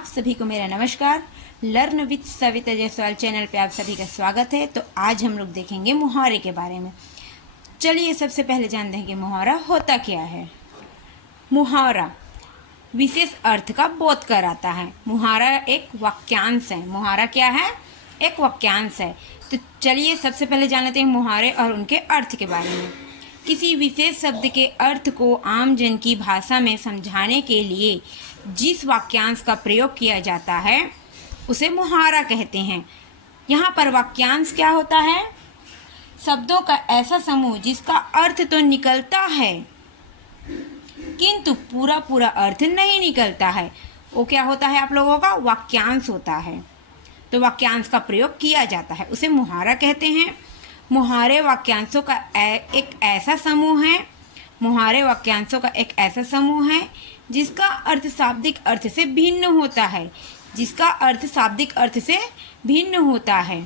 आप सभी को मेरा नमस्कार। Learn with Savita Jaiswal channel पे आप सभी का स्वागत है। तो आज हम लोग देखेंगे मुहावरे के बारे में। चलिए सबसे पहले जानते हैं कि मुहावरा होता क्या है। मुहावरा विशेष अर्थ का बोध कराता है। मुहावरा एक वाक्यांश है। मुहावरा क्या है? एक वाक्यांश है। तो चलिए सबसे पहले जान लेते हैं मुहावरे और उनके अर्थ के बारे में। किसी विशेष शब्द के अर्थ को आम जन की भाषा में समझाने के लिए जिस वाक्यांश का प्रयोग किया जाता है उसे मुहावरा कहते हैं। यहाँ पर वाक्यांश क्या होता है? शब्दों का ऐसा समूह जिसका अर्थ तो निकलता है किंतु पूरा अर्थ नहीं निकलता है, वो क्या होता है आप लोगों का? वाक्यांश होता है। तो वाक्यांश का प्रयोग किया जाता है उसे मुहावरा कहते हैं। मुहावरे वाक्यांशों का एक ऐसा समूह है। मुहावरे वाक्यांशों का एक ऐसा समूह है जिसका अर्थ शाब्दिक अर्थ से भिन्न होता है। जिसका अर्थ शाब्दिक अर्थ से भिन्न होता है।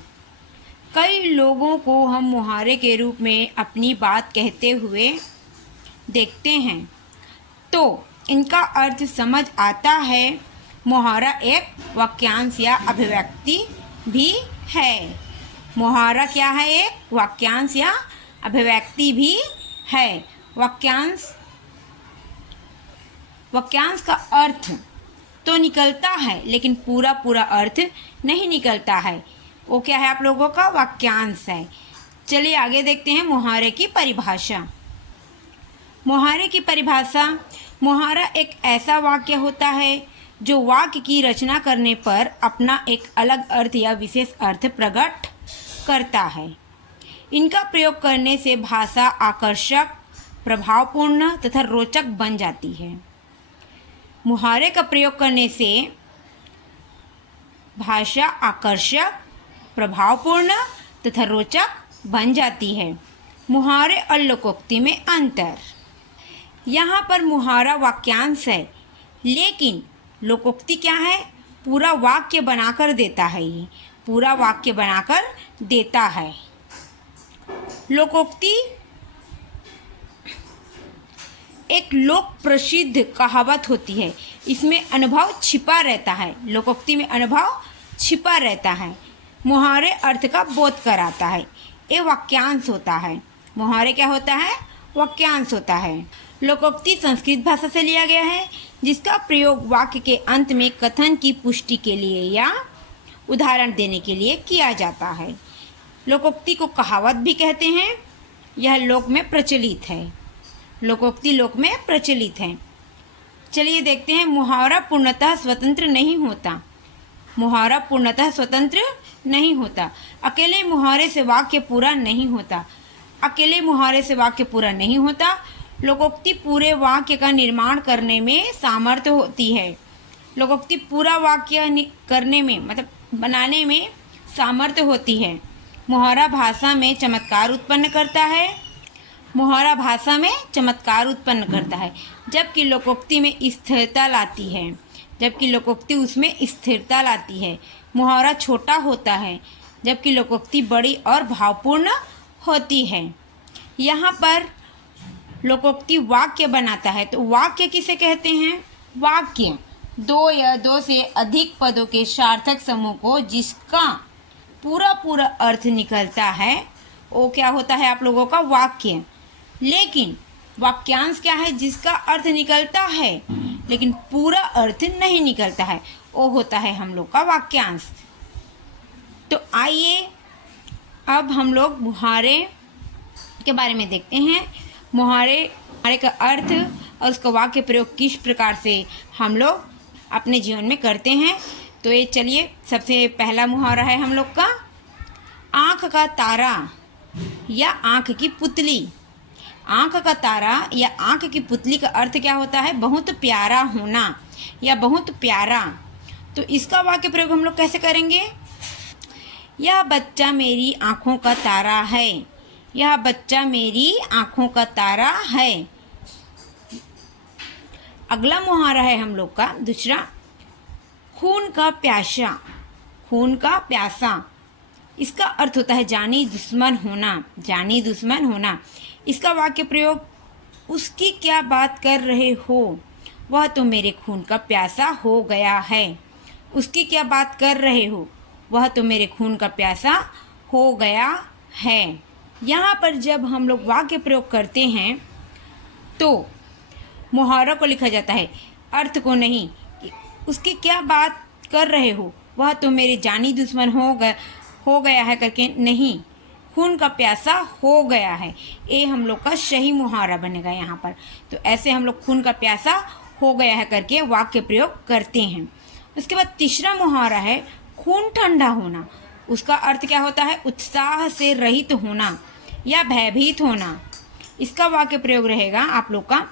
कई लोगों को हम मुहावरे के रूप में अपनी बात कहते हुए देखते हैं तो इनका अर्थ समझ आता है। मुहावरा एक वाक्यांश या अभिव्यक्ति भी है। मुहावरा क्या है? एक वाक्यांश या अभिव्यक्ति भी है। वाक्यांश का अर्थ तो निकलता है लेकिन पूरा अर्थ नहीं निकलता है। वो क्या है आप लोगों का? वाक्यांश है। चलिए आगे देखते हैं मुहावरे की परिभाषा। मुहावरे की परिभाषा। मुहावरा एक ऐसा वाक्य होता है जो वाक्य की रचना करने पर अपना एक अलग अर्थ या विशेष अर्थ प्रकट करता है। इनका प्रयोग करने से भाषा आकर्षक, प्रभावपूर्ण तथा रोचक बन जाती है। मुहावरे का प्रयोग करने से भाषा आकर्षक, प्रभावपूर्ण तथा रोचक बन जाती है। मुहावरे और लोकोक्ति में अंतर। यहाँ पर मुहावरा वाक्यांश है लेकिन लोकोक्ति क्या है? पूरा वाक्य बनाकर देता है। ये पूरा वाक्य बनाकर देता है। लोकोक्ति एक लोक प्रसिद्ध कहावत होती है। इसमें अनुभव छिपा रहता है। लोकोक्ति में अनुभव छिपा रहता है। मुहावरे अर्थ का बोध कराता है। ये वाक्यांश होता है। मुहावरे क्या होता है? वाक्यांश होता है। लोकोक्ति संस्कृत भाषा से लिया गया है जिसका प्रयोग वाक्य के अंत में कथन की पुष्टि के लिए या उदाहरण देने के लिए किया जाता है। लोकोक्ति को कहावत भी कहते हैं। यह लोक में प्रचलित है। लोकोक्ति लोक में प्रचलित है। चलिए देखते हैं मुहावरा पूर्णतः स्वतंत्र नहीं होता। मुहावरा पूर्णतः स्वतंत्र नहीं होता। अकेले मुहावरे से वाक्य पूरा नहीं होता। अकेले मुहावरे से वाक्य पूरा नहीं होता। लोकोक्ति पूरे वाक्य का निर्माण करने में सामर्थ्य होती है। लोकोक्ति पूरा वाक्य करने में मतलब बनाने में सामर्थ्य होती है। मुहावरा भाषा में चमत्कार उत्पन्न करता है। मुहावरा भाषा में चमत्कार उत्पन्न करता है जबकि लोकोक्ति में स्थिरता लाती है। जबकि लोकोक्ति उसमें स्थिरता लाती है। मुहावरा छोटा होता है जबकि लोकोक्ति बड़ी और भावपूर्ण होती है। यहाँ पर लोकोक्ति वाक्य बनाता है। तो वाक्य किसे कहते हैं? वाक्य दो या दो से अधिक पदों के सार्थक समूह को जिसका पूरा अर्थ निकलता है वो क्या होता है आप लोगों का? वाक्य। लेकिन वाक्यांश क्या है? जिसका अर्थ निकलता है लेकिन पूरा अर्थ नहीं निकलता है, वो होता है हम लोग का वाक्यांश। तो आइए अब हम लोग मुहावरे के बारे में देखते हैं। मुहावरे का अर्थ और उसका वाक्य प्रयोग किस प्रकार से हम लोग अपने जीवन में करते हैं। तो ये चलिए सबसे पहला मुहावरा है हम लोग का आँख का तारा या आँख की पुतली। आँख का तारा या आँख की पुतली का अर्थ क्या होता है? बहुत प्यारा होना या बहुत प्यारा। तो इसका वाक्य प्रयोग हम लोग कैसे करेंगे? यह बच्चा मेरी आँखों का तारा है। यह बच्चा मेरी आँखों का तारा है। अगला मुहावरा है हम लोग का दूसरा खून का प्यासा। खून का प्यासा इसका अर्थ होता है जानी दुश्मन होना। जानी दुश्मन होना। इसका वाक्य प्रयोग उसकी क्या बात कर रहे हो, वह तो मेरे खून का प्यासा हो गया है। उसकी क्या बात कर रहे हो, वह तो मेरे खून का प्यासा हो गया है। यहाँ पर जब हम लोग वाक्य प्रयोग करते हैं तो मुहावरा को लिखा जाता है, अर्थ को नहीं। उसकी क्या बात कर रहे हो, वह तो मेरे जानी दुश्मन हो गया है करके नहीं, खून का प्यासा हो गया है। ये हम लोग का सही मुहावरा बनेगा यहाँ पर। तो ऐसे हम लोग खून का प्यासा हो गया है करके वाक्य प्रयोग करते हैं। उसके बाद तीसरा मुहावरा है खून ठंडा होना। उसका अर्थ क्या होता है, उत्साह से रहित होना या भयभीत होना। इसका वाक्य प्रयोग रहेगा आप लोग का,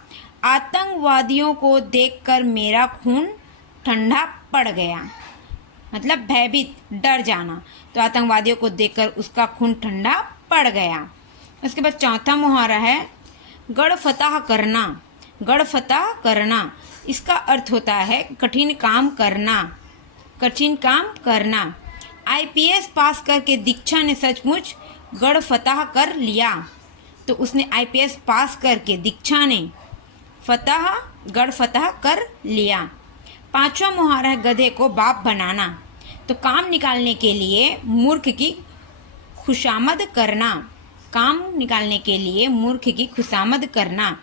आतंकवादियों को देखकर मेरा खून ठंडा पड़ गया। मतलब भयभीत, डर जाना। तो आतंकवादियों को देखकर उसका खून ठंडा पड़ गया। उसके बाद चौथा मुहावरा है गढ़ फतह करना। गढ़ फतह करना, इसका अर्थ होता है कठिन काम करना। कठिन काम करना। आईपीएस पास करके दीक्षा ने सचमुच गढ़ फतह कर लिया। तो उसने आईपीएस पास करके दीक्षा ने गढ़ फतह कर लिया। पांचवा मुहावरा है गधे को बाप बनाना। तो काम निकालने के लिए मूर्ख की खुशामद करना। काम निकालने के लिए मूर्ख की खुशामद करना।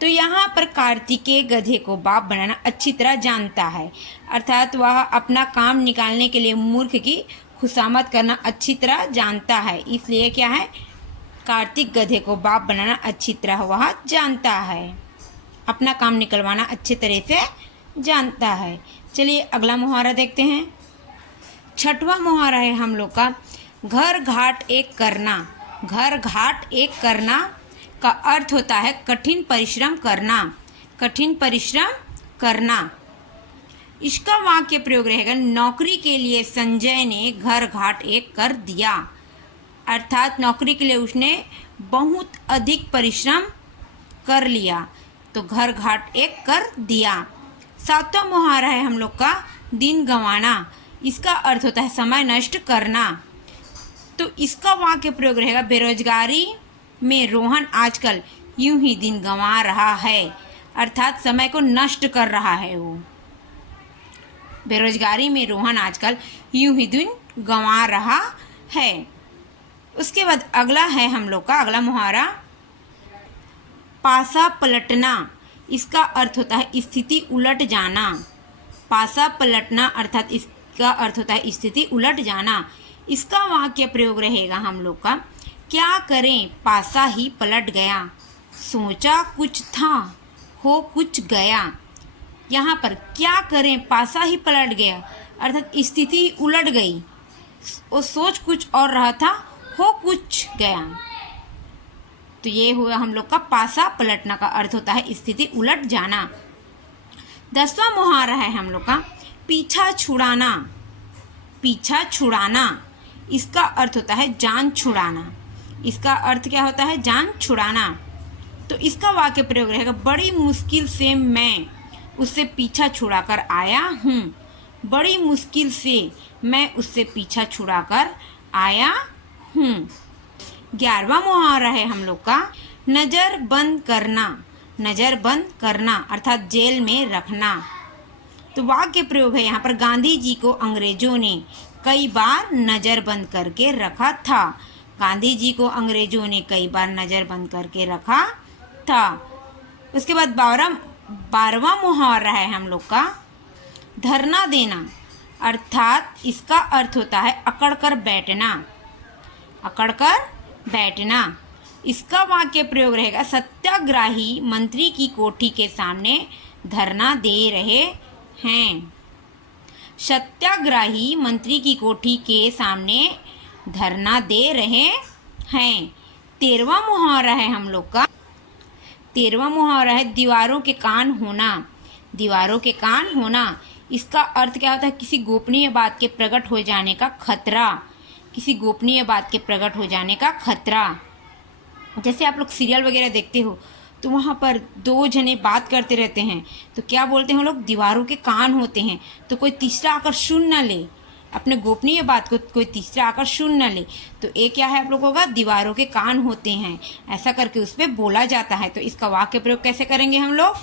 तो यहाँ पर कार्तिकेय गधे को बाप बनाना अच्छी तरह जानता है, अर्थात वह अपना काम निकालने के लिए मूर्ख की खुशामद करना अच्छी तरह जानता है। इसलिए क्या है, कार्तिक गधे को बाप बनाना अच्छी तरह वह जानता है, अपना काम निकलवाना अच्छी तरह से जानता है। चलिए अगला मुहावरा देखते हैं। छठवां मुहावरा है हम लोग का घर घाट एक करना। घर घाट एक करना का अर्थ होता है कठिन परिश्रम करना। कठिन परिश्रम करना। इसका वाक्य प्रयोग रहेगा नौकरी के लिए संजय ने घर घाट एक कर दिया। अर्थात नौकरी के लिए उसने बहुत अधिक परिश्रम कर लिया, तो घर घाट एक कर दिया। सातवां मुहावरा है हम लोग का दिन गंवाना। इसका अर्थ होता है समय नष्ट करना। तो इसका वाक्य प्रयोग रहेगा बेरोजगारी में रोहन आजकल यूं ही दिन गंवा रहा है। अर्थात समय को नष्ट कर रहा है वो। बेरोजगारी में रोहन आजकल यूं ही दिन गंवा रहा है। उसके बाद अगला है हम लोग का अगला मुहावरा पासा पलटना। इसका अर्थ होता है स्थिति उलट जाना। पासा पलटना अर्थात इसका अर्थ होता है स्थिति उलट जाना। इसका वाक्य प्रयोग रहेगा हम लोग का क्या करें पासा ही पलट गया, सोचा कुछ था हो कुछ गया। यहाँ पर क्या करें पासा ही पलट गया अर्थात स्थिति उलट गई, वो सोच कुछ और रहा था हो कुछ गया। तो ये हुआ हम लोग का पासा पलटना का अर्थ होता है स्थिति उलट जाना। 10वां मुहावरा है हम लोग का पीछा छुड़ाना। पीछा छुड़ाना, इसका अर्थ होता है जान छुड़ाना। इसका अर्थ क्या होता है, जान छुड़ाना। तो इसका वाक्य प्रयोग रहेगा बड़ी मुश्किल से मैं उससे पीछा छुड़ाकर आया हूँ। बड़ी मुश्किल से मैं उससे पीछा छुड़ाकर आया हूँ। 11वां मुहावरा है हम लोग का नज़र बंद करना। नज़र बंद करना अर्थात जेल में रखना। तो वाक्य प्रयोग है यहाँ पर गांधी जी को अंग्रेजों ने कई बार नज़र बंद करके रखा था। गांधी जी को अंग्रेजों ने कई बार नज़र बंद करके रखा था। उसके बाद 12वां मुहावरा है हम लोग का धरना देना। अर्थात इसका अर्थ होता है अकड़ कर बैठना। अकड़ कर बैठना। इसका वाक्य प्रयोग रहेगा सत्याग्रही मंत्री की कोठी के सामने धरना दे रहे हैं। सत्याग्रही मंत्री की कोठी के सामने धरना दे रहे हैं। 13वां मुहावरा है हम लोग का 13वां मुहावरा है दीवारों के कान होना। दीवारों के कान होना, इसका अर्थ क्या होता है किसी गोपनीय बात के प्रकट हो जाने का खतरा। किसी गोपनीय बात के प्रकट हो जाने का खतरा। जैसे आप लोग सीरियल वगैरह देखते हो तो वहाँ पर 2 जने बात करते रहते हैं, तो क्या बोलते हैं वो लोग, दीवारों के कान होते हैं। तो कोई तीसरा आकर सुन न ले, अपने गोपनीय बात को कोई तीसरा आकर सुन न ले। तो ये क्या है आप लोगों का, दीवारों के कान होते हैं, ऐसा करके उस पर बोला जाता है। तो इसका वाक्य प्रयोग कैसे करेंगे हम लोग,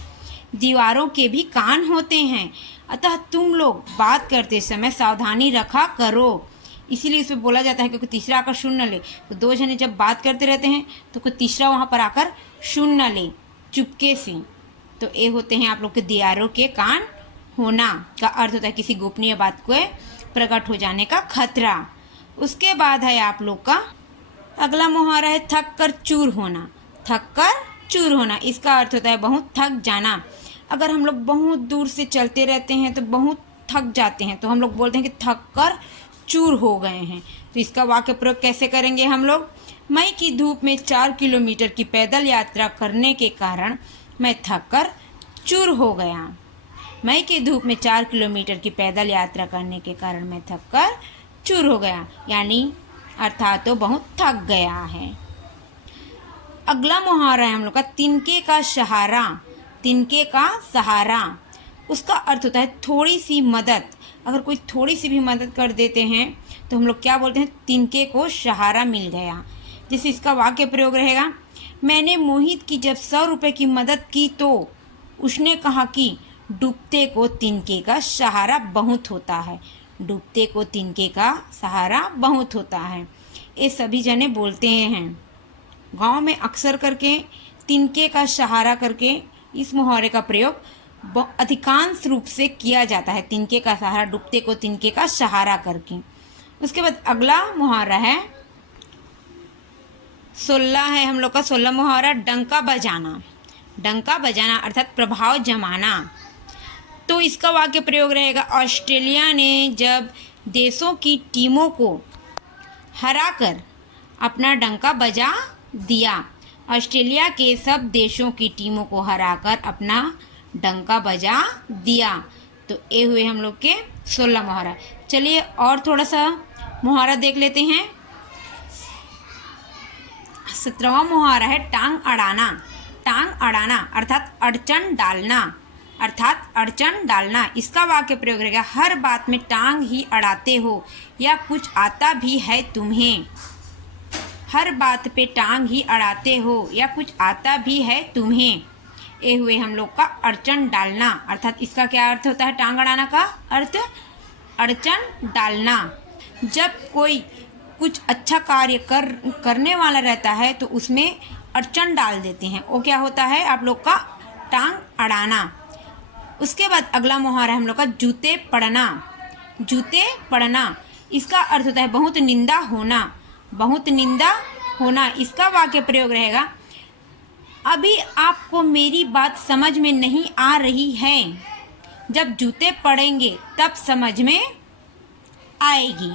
दीवारों के भी कान होते हैं, अतः तुम लोग बात करते समय सावधानी रखा करो। इसीलिए इसमें बोला जाता है क्योंकि तीसरा आकर सुन न ले। तो दो जने जब बात करते रहते हैं तो कोई तीसरा वहाँ पर आकर सुन न ले चुपके से। तो ये होते हैं आप लोग के दीवारों के कान होना का अर्थ होता है किसी गोपनीय बात को प्रकट हो जाने का खतरा। उसके बाद है आप लोग का अगला मुहावरा है थक कर चूर होना। थक कर चूर होना, इसका अर्थ होता है बहुत थक जाना। अगर हम लोग बहुत दूर से चलते रहते हैं तो बहुत थक जाते हैं, तो हम लोग बोलते हैं कि थक कर चूर हो गए हैं। तो इसका वाक्य प्रयोग कैसे करेंगे हम लोग? मई की धूप में 4 किलोमीटर की पैदल यात्रा करने के कारण मैं थक कर चूर हो गया। मई की धूप में 4 किलोमीटर की पैदल यात्रा करने के कारण मैं थक कर चूर हो गया, यानी अर्थात तो बहुत थक गया है। अगला मुहावरा है हम लोग का तिनके का सहारा। तिनके का सहारा, उसका अर्थ होता है थोड़ी सी मदद। अगर कोई थोड़ी सी भी मदद कर देते हैं तो हम लोग क्या बोलते हैं? तिनके को सहारा मिल गया। जैसे इसका वाक्य प्रयोग रहेगा, मैंने मोहित की जब 100 रुपये की मदद की तो उसने कहा कि डूबते को तिनके का सहारा बहुत होता है। डूबते को तिनके का सहारा बहुत होता है, ये सभी जने बोलते हैं। गांव में अक्सर करके तिनके का सहारा करके इस मुहावरे का प्रयोग अधिकांश रूप से किया जाता है। तिनके का सहारा, डूबते को तिनके का सहारा करके। उसके बाद अगला मुहावरा है 16 है हम लोग का 16 मुहावरा डंका बजाना। डंका बजाना अर्थात प्रभाव जमाना। तो इसका वाक्य प्रयोग रहेगा, ऑस्ट्रेलिया ने जब देशों की टीमों को हराकर अपना डंका बजा दिया। ऑस्ट्रेलिया के सब देशों की टीमों को हराकर अपना डंका बजा दिया। तो ये हुए हम लोग के 16 मुहावरा। चलिए और थोड़ा सा मुहावरा देख लेते हैं। 17वां मुहावरा है टांग अड़ाना। टांग अड़ाना अर्थात अड़चन डालना। अर्थात अड़चन डालना, इसका वाक्य प्रयोग रहेगा, हर बात में टांग ही अड़ाते हो या कुछ आता भी है तुम्हें। हर बात पे टांग ही अड़ाते हो या कुछ आता भी है तुम्हें। ये हुए हम लोग का अड़चन डालना। अर्थात इसका क्या अर्थ होता है? टांग अड़ाना का अर्थ अड़चन डालना। जब कोई कुछ अच्छा कार्य करने वाला रहता है तो उसमें अड़चन डाल देते हैं, वो क्या होता है? आप लोग का टांग अड़ाना। उसके बाद अगला मुहावरा है हम लोग का जूते पड़ना। जूते पड़ना, इसका अर्थ होता है बहुत निंदा होना। बहुत निंदा होना, इसका वाक्य प्रयोग रहेगा, अभी आपको मेरी बात समझ में नहीं आ रही है, जब जूते पड़ेंगे तब समझ में आएगी।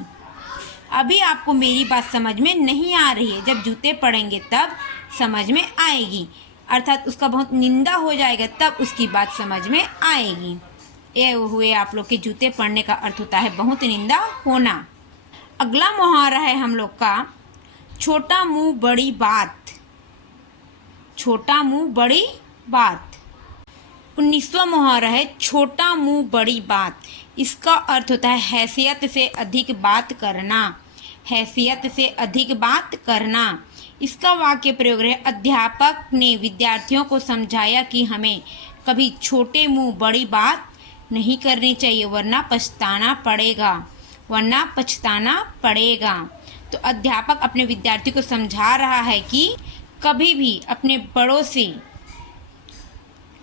अभी आपको मेरी बात समझ में नहीं आ रही है, जब जूते पड़ेंगे तब समझ में आएगी। अर्थात उसका बहुत निंदा हो जाएगा तब उसकी बात समझ में आएगी। ये हुए आप लोग के जूते पड़ने का अर्थ होता है बहुत निंदा होना। अगला मुहावरा है हम लोग का छोटा मुंह बड़ी बात। छोटा मुंह बड़ी बात। 19वां मुहावरा है छोटा मुंह बड़ी बात। इसका अर्थ होता है हैसियत से अधिक बात करना। हैसियत से अधिक बात करना। इसका वाक्य प्रयोग है, अध्यापक ने विद्यार्थियों को समझाया कि हमें कभी छोटे मुंह बड़ी बात नहीं करनी चाहिए वरना पछताना पड़ेगा। वरना पछताना पड़ेगा। तो अध्यापक अपने विद्यार्थी को समझा रहा है कि कभी भी अपने बड़ों से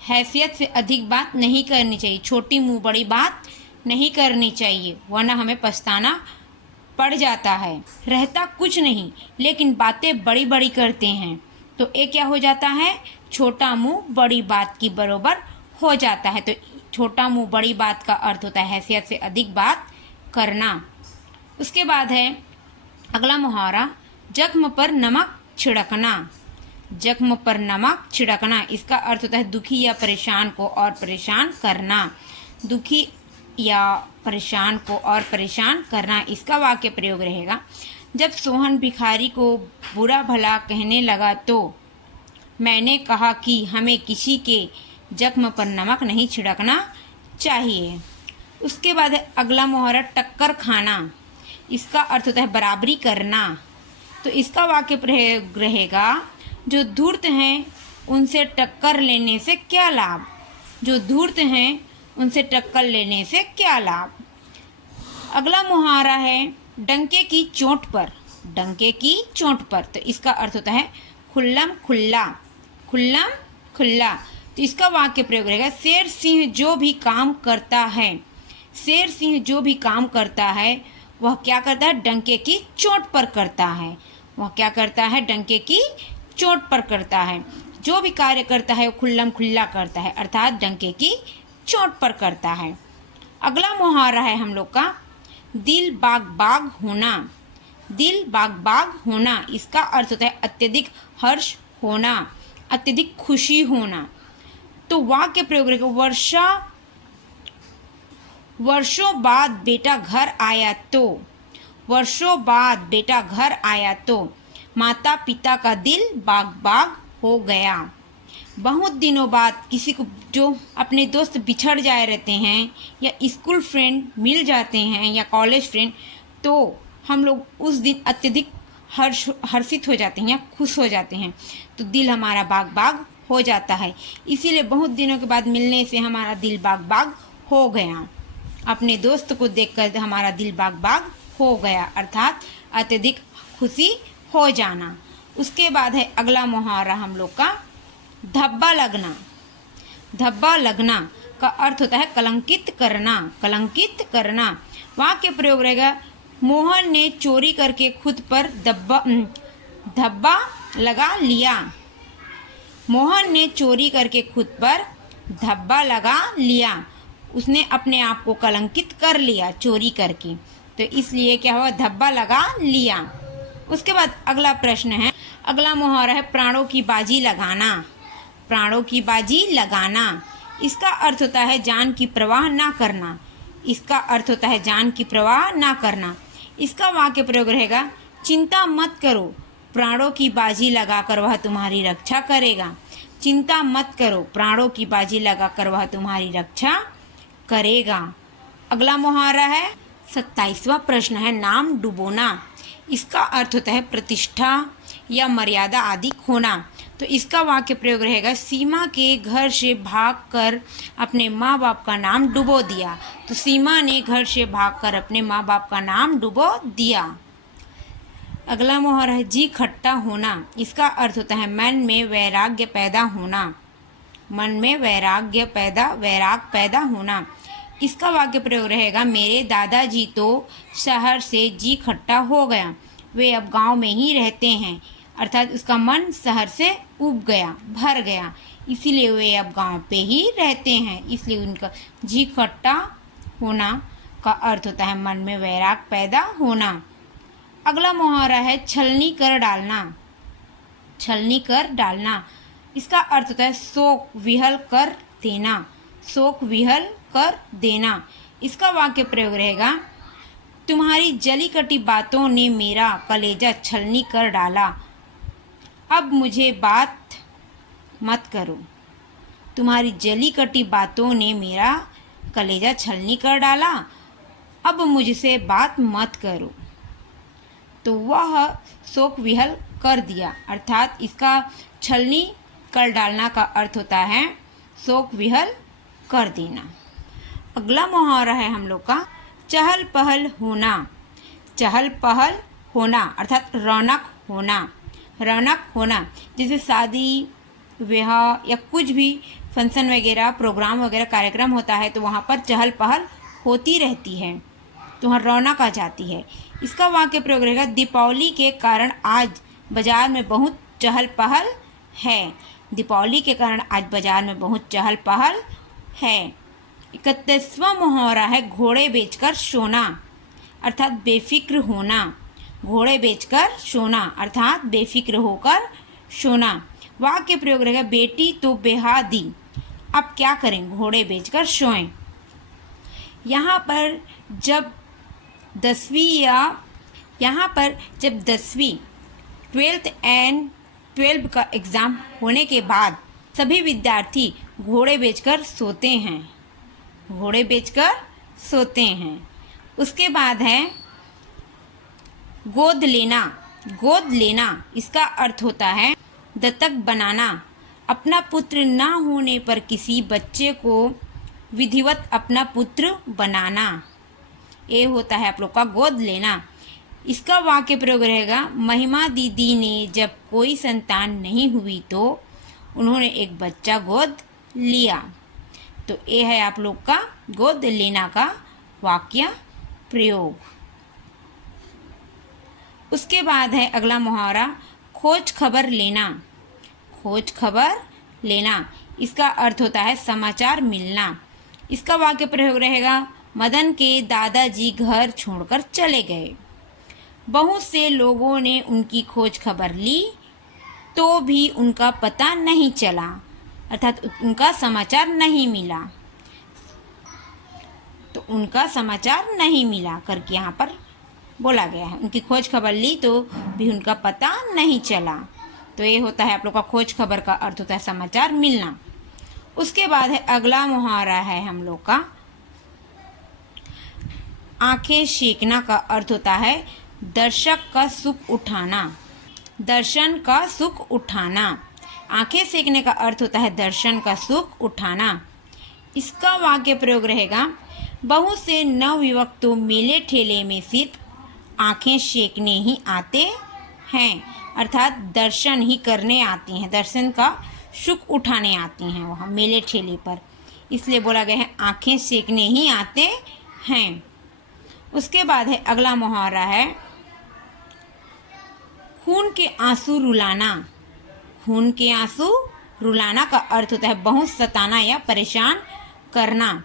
हैसियत से अधिक बात नहीं करनी चाहिए, छोटी मुंह बड़ी बात नहीं करनी चाहिए वरना हमें पछताना पड़ जाता है। रहता कुछ नहीं लेकिन बातें बड़ी बड़ी करते हैं तो ये क्या हो जाता है? छोटा मुंह बड़ी बात की बराबर हो जाता है। तो छोटा मुंह बड़ी बात का अर्थ होता है हैसियत से अधिक बात करना। उसके बाद है अगला मुहावरा जख्म पर नमक छिड़कना। जख्म पर नमक छिड़कना, इसका अर्थ होता है दुखी या परेशान को और परेशान करना। दुखी या परेशान को और परेशान करना, इसका वाक्य प्रयोग रहेगा, जब सोहन भिखारी को बुरा भला कहने लगा तो मैंने कहा कि हमें किसी के जख्म पर नमक नहीं छिड़कना चाहिए। उसके बाद है अगला मुहावरा टक्कर खाना। इसका अर्थ होता है बराबरी करना। तो इसका वाक्य प्रयोग रहेगा, जो धूर्त हैं उनसे टक्कर लेने से क्या लाभ। जो धूर्त हैं उनसे टक्कर लेने से क्या लाभ। अगला मुहावरा है डंके की चोट पर। डंके की चोट पर, तो इसका अर्थ होता है खुल्लम खुल्ला। खुल्लम खुल्ला, तो इसका वाक्य प्रयोग रहेगा शेर सिंह जो भी काम करता है। शेर सिंह जो भी काम करता है वह क्या करता है, डंके की चोट पर करता है। वह क्या करता है, डंके की चोट पर करता है। जो भी कार्य करता है वो खुल्लम खुल्ला करता है, अर्थात डंके की चोट पर करता है। अगला मुहावरा है हम लोग का दिल बाग बाग होना। दिल बाग बाग होना, इसका अर्थ होता है अत्यधिक हर्ष होना, अत्यधिक खुशी होना। तो वाक्य प्रयोग रहेगा वर्षों बाद बेटा घर आया तो। वर्षों बाद बेटा घर आया तो माता पिता का दिल बाग बाग हो गया। बहुत दिनों बाद किसी को जो अपने दोस्त बिछड़ जाए रहते हैं या स्कूल फ्रेंड मिल जाते हैं या कॉलेज फ्रेंड, तो हम लोग उस दिन अत्यधिक हर्षित हो जाते हैं या खुश हो जाते हैं, तो दिल हमारा बाग बाग हो जाता है। इसीलिए बहुत दिनों के बाद मिलने से हमारा दिल बाग बाग हो गया। अपने दोस्त को देखकर हमारा दिल बाग बाग हो गया, अर्थात अत्यधिक खुशी हो जाना। उसके बाद है अगला मुहावरा हम लोग का धब्बा लगना। धब्बा लगना का अर्थ होता है कलंकित करना। कलंकित करना, वाक्य प्रयोग रहेगा मोहन ने चोरी करके खुद पर धब्बा लगा लिया। मोहन ने चोरी करके खुद पर धब्बा लगा लिया। उसने अपने आप को कलंकित कर लिया चोरी करके, तो इसलिए क्या हुआ, धब्बा लगा लिया। उसके बाद अगला प्रश्न है, अगला मुहावरा है प्राणों की बाजी लगाना। प्राणों की बाजी लगाना, इसका अर्थ होता है जान की परवाह ना करना। इसका अर्थ होता है जान की परवाह ना करना। इसका वाक्य प्रयोग रहेगा चिंता मत करो, प्राणों की बाजी लगाकर वह तुम्हारी रक्षा करेगा। चिंता मत करो, प्राणों की बाजी लगाकर वह तुम्हारी रक्षा करेगा। अगला मुहावरा है 27वां प्रश्न है नाम डुबोना। इसका अर्थ होता है प्रतिष्ठा या मर्यादा आदि खोना। तो इसका वाक्य प्रयोग रहेगा सीमा के घर से भागकर अपने माँ बाप का नाम डुबो दिया। तो सीमा ने घर से भागकर अपने माँ बाप का नाम डुबो दिया। अगला मुहावरा है जी खट्टा होना। इसका अर्थ होता है मन में वैराग्य पैदा होना। मन में वैराग पैदा होना। इसका वाक्य प्रयोग रहेगा मेरे दादाजी तो शहर से जी खट्टा हो गया, वे अब गांव में ही रहते हैं। अर्थात उसका मन शहर से उब गया, भर गया, इसीलिए वे अब गांव पे ही रहते हैं। इसलिए उनका जी खट्टा होना का अर्थ होता है मन में वैराग पैदा होना। अगला मुहावरा है छलनी कर डालना। छलनी कर डालना, इसका अर्थ होता है शोक विहल कर देना। शोक विहल कर देना। इसका वाक्य प्रयोग रहेगा तुम्हारी जली कटी बातों ने मेरा कलेजा छलनी कर डाला, अब मुझे बात मत करो। तुम्हारी जली कटी बातों ने मेरा कलेजा छलनी कर डाला, अब मुझसे बात मत करो। तो वह शोक विहल कर दिया, अर्थात इसका छलनी कर डालना का अर्थ होता है शोक विहल कर देना। अगला मुहावरा है हम लोग का चहल पहल होना। चहल पहल होना अर्थात रौनक होना। रौनक होना, जैसे शादी विवाह या कुछ भी फंक्शन वगैरह प्रोग्राम वगैरह कार्यक्रम होता है तो वहाँ पर चहल पहल होती रहती है, तो वहाँ रौनक आ जाती है। इसका वाक्य प्रयोग रहेगा दीपावली के कारण आज बाजार में बहुत चहल पहल है। दीपावली के कारण आज बाजार में बहुत चहल पहल है। 31वां मुहावरा है घोड़े बेचकर सोना अर्थात बेफिक्र होना। घोड़े बेचकर सोना अर्थात बेफिक्र होकर सोना। वाक्य प्रयोग रहेगा बेटी तो बेहा दी, अब क्या करें, घोड़े बेचकर सोएं। यहाँ पर जब 10वीं 12th एंड 12 का एग्ज़ाम होने के बाद सभी विद्यार्थी घोड़े बेचकर सोते हैं। घोड़े बेचकर सोते हैं। उसके बाद है गोद लेना। गोद लेना, इसका अर्थ होता है दत्तक बनाना, अपना पुत्र ना होने पर किसी बच्चे को विधिवत अपना पुत्र बनाना, ये होता है आप लोग का गोद लेना। इसका वाक्य प्रयोग रहेगा, महिमा दीदी ने जब कोई संतान नहीं हुई तो उन्होंने एक बच्चा गोद लिया। तो ये है आप लोग का गोद लेना का वाक्य प्रयोग। उसके बाद है अगला मुहावरा, खोज खबर लेना। खोज खबर लेना, इसका अर्थ होता है समाचार मिलना। इसका वाक्य प्रयोग रहेगा, मदन के दादाजी घर छोड़कर चले गए। बहुत से लोगों ने उनकी खोज खबर ली तो भी उनका पता नहीं चला, अर्थात उनका समाचार नहीं मिला। तो उनका समाचार नहीं मिला करके यहाँ पर बोला गया है। उनकी खोज खबर ली तो भी उनका पता नहीं चला। तो ये होता है आप लोग का खोज खबर का अर्थ होता है समाचार मिलना। उसके बाद है अगला मुहावरा है हम लोग का, आंखें सेकना का अर्थ होता है दर्शक का सुख उठाना। दर्शन का सुख उठाना, आंखें सेकने का अर्थ होता है दर्शन का सुख उठाना। इसका वाक्य प्रयोग रहेगा, बहुत से नवयुवक मेले ठेले में सिर्फ आंखें सेकने ही आते हैं, अर्थात दर्शन ही करने आती हैं, दर्शन का सुख उठाने आती हैं वहाँ मेले ठेले पर, इसलिए बोला गया है आंखें सेकने ही आते हैं। उसके बाद है अगला मुहावरा है, खून के आंसू रुलाना। खून के आंसू रुलाना का अर्थ होता है बहुत सताना या परेशान करना।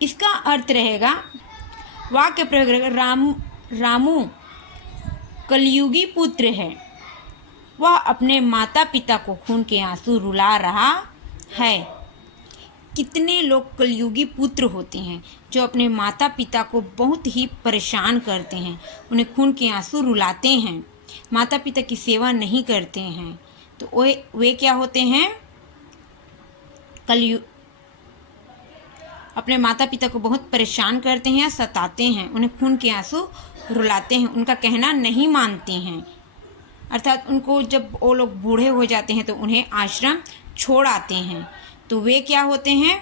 इसका अर्थ रहेगा, वाक्य प्रयोग रहेगा, रामू कलयुगी पुत्र है, वह अपने माता पिता को खून के आंसू रुला रहा है। कितने लोग कलयुगी पुत्र होते हैं जो अपने माता पिता को बहुत ही परेशान करते हैं, उन्हें खून के आंसू रुलाते हैं, माता पिता की सेवा नहीं करते हैं। तो वे क्या होते हैं, अपने माता पिता को बहुत परेशान करते हैं या सताते हैं, उन्हें खून के आंसू रुलाते हैं, उनका कहना नहीं मानते हैं, अर्थात उनको जब वो लोग बूढ़े हो जाते हैं तो उन्हें आश्रम छोड़ आते हैं। तो वे क्या होते हैं,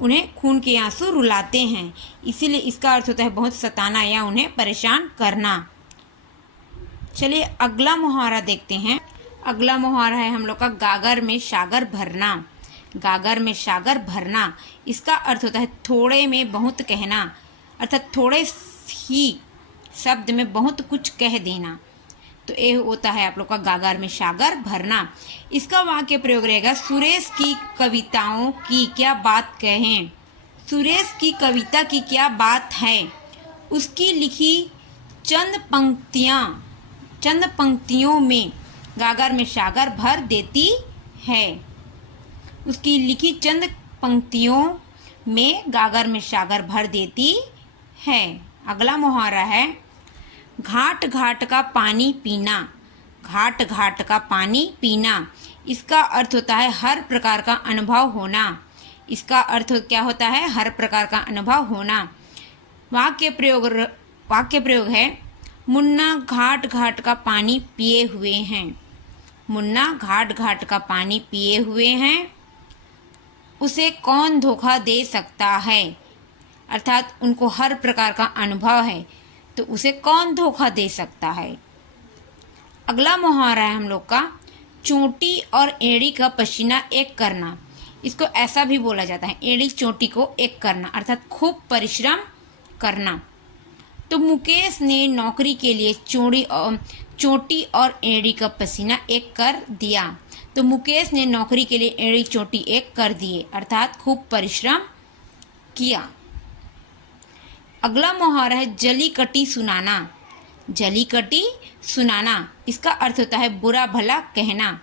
उन्हें खून के आंसू रुलाते हैं। इसीलिए इसका अर्थ होता है बहुत सताना या उन्हें परेशान करना। चलिए अगला मुहावरा देखते हैं। अगला मुहावरा है हम लोग का, गागर में सागर भरना। गागर में सागर भरना, इसका अर्थ होता है थोड़े में बहुत कहना, अर्थात थोड़े ही शब्द में बहुत कुछ कह देना। तो ये होता है आप लोग का गागर में सागर भरना। इसका वाक्य प्रयोग रहेगा, सुरेश की कविताओं की क्या बात कहें। सुरेश की कविता की क्या बात है, उसकी लिखी चंद पंक्तियों में गागर में सागर भर देती है। उसकी लिखी चंद पंक्तियों में गागर में सागर भर देती है। अगला मुहावरा है, घाट घाट का पानी पीना। घाट घाट का पानी पीना, इसका अर्थ होता है हर प्रकार का अनुभव होना। इसका अर्थ क्या होता है, हर प्रकार का अनुभव होना। वाक्य प्रयोग है, मुन्ना घाट घाट का पानी पिए हुए हैं। मुन्ना घाट घाट का पानी पिए हुए हैं, उसे कौन धोखा दे सकता है, अर्थात उनको हर प्रकार का अनुभव है तो उसे कौन धोखा दे सकता है। अगला मुहावरा है हम लोग का, चोटी और एड़ी का पसीना एक करना। इसको ऐसा भी बोला जाता है, एड़ी चोटी को एक करना, अर्थात खूब परिश्रम करना। तो मुकेश ने नौकरी के लिए चोटी और एड़ी का पसीना एक कर दिया। तो मुकेश ने नौकरी के लिए एड़ी चोटी एक कर दिए, अर्थात खूब परिश्रम किया। अगला मुहावरा है, जली कटी सुनाना। जली कटी सुनाना, इसका अर्थ होता है बुरा भला कहना।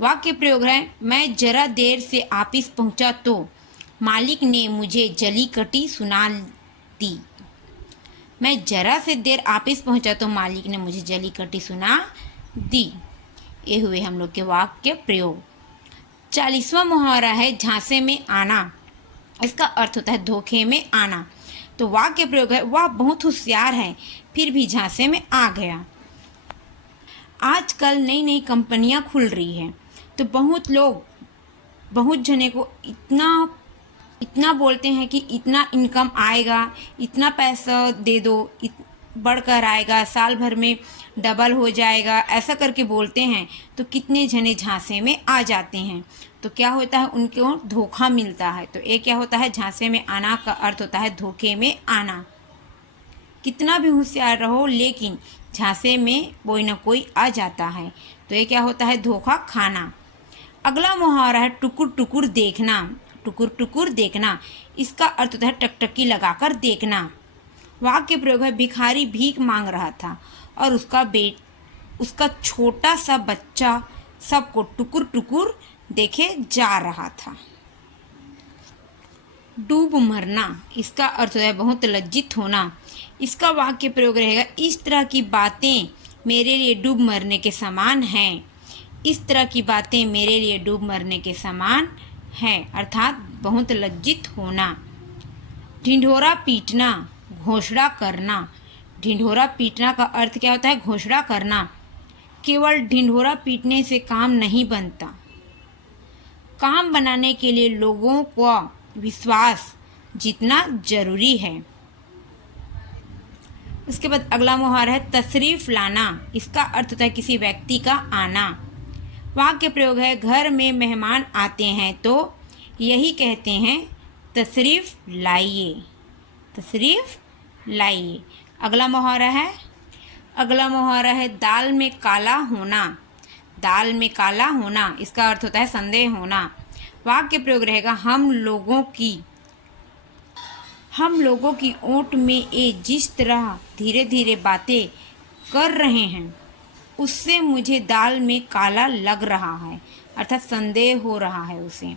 वाक्य प्रयोग है, मैं जरा देर से ऑफिस पहुंचा तो मालिक ने मुझे जली कटी सुना दी। मैं जरा से देर ऑफिस पहुंचा तो मालिक ने मुझे जली कटी सुना दी। ये हुए हम लोग के वाक्य प्रयोग। 40वां मुहावरा है, झांसे में आना। इसका अर्थ होता है धोखे में आना। तो वाक्य प्रयोग है, वह बहुत होशियार है फिर भी झांसे में आ गया। आजकल नई नई कंपनियां खुल रही हैं तो बहुत लोग बहुत जने को इतना इतना बोलते हैं कि इतना इनकम आएगा, इतना पैसा दे दो, बढ़कर आएगा, साल भर में डबल हो जाएगा, ऐसा करके बोलते हैं। तो कितने जने झांसे में आ जाते हैं। तो क्या होता है, उनको धोखा मिलता है। तो ये क्या होता है, झांसे में आना का अर्थ होता है धोखे में आना। कितना भी होशियार रहो लेकिन झांसे में कोई ना कोई आ जाता है। तो ये क्या होता है, धोखा खाना। अगला मुहावरा है टुकुर टुकुर देखना। टुकुर टुकुर देखना, इसका अर्थ होता है टकटकी लगाकर देखना। वाक्य प्रयोग है, भिखारी भीख मांग रहा था और उसका छोटा सा बच्चा सबको टुकुर टुकुर देखे जा रहा था। डूब मरना, इसका अर्थ है बहुत लज्जित होना। इसका वाक्य प्रयोग रहेगा, इस तरह की बातें मेरे लिए डूब मरने के समान हैं। इस तरह की बातें मेरे लिए डूब मरने के समान हैं, अर्थात बहुत लज्जित होना। ढिंढोरा पीटना, घोषणा करना। ढिंढोरा पीटना का अर्थ क्या होता है, घोषणा करना। केवल ढिंढोरा पीटने से काम नहीं बनता। काम बनाने के लिए लोगों का विश्वास जीतना जरूरी है। उसके बाद अगला मुहावरा है तशरीफ लाना। इसका अर्थ होता है किसी व्यक्ति का आना। वाक्य प्रयोग है, घर में मेहमान आते हैं तो यही कहते हैं तशरीफ लाइए, तशरीफ लाइए। अगला मुहावरा है दाल में काला होना। दाल में काला होना, इसका अर्थ होता है संदेह होना। वाक्य प्रयोग रहेगा, हम लोगों की ओट में ये जिस तरह धीरे धीरे बातें कर रहे हैं उससे मुझे दाल में काला लग रहा है, अर्थात संदेह हो रहा है उसे।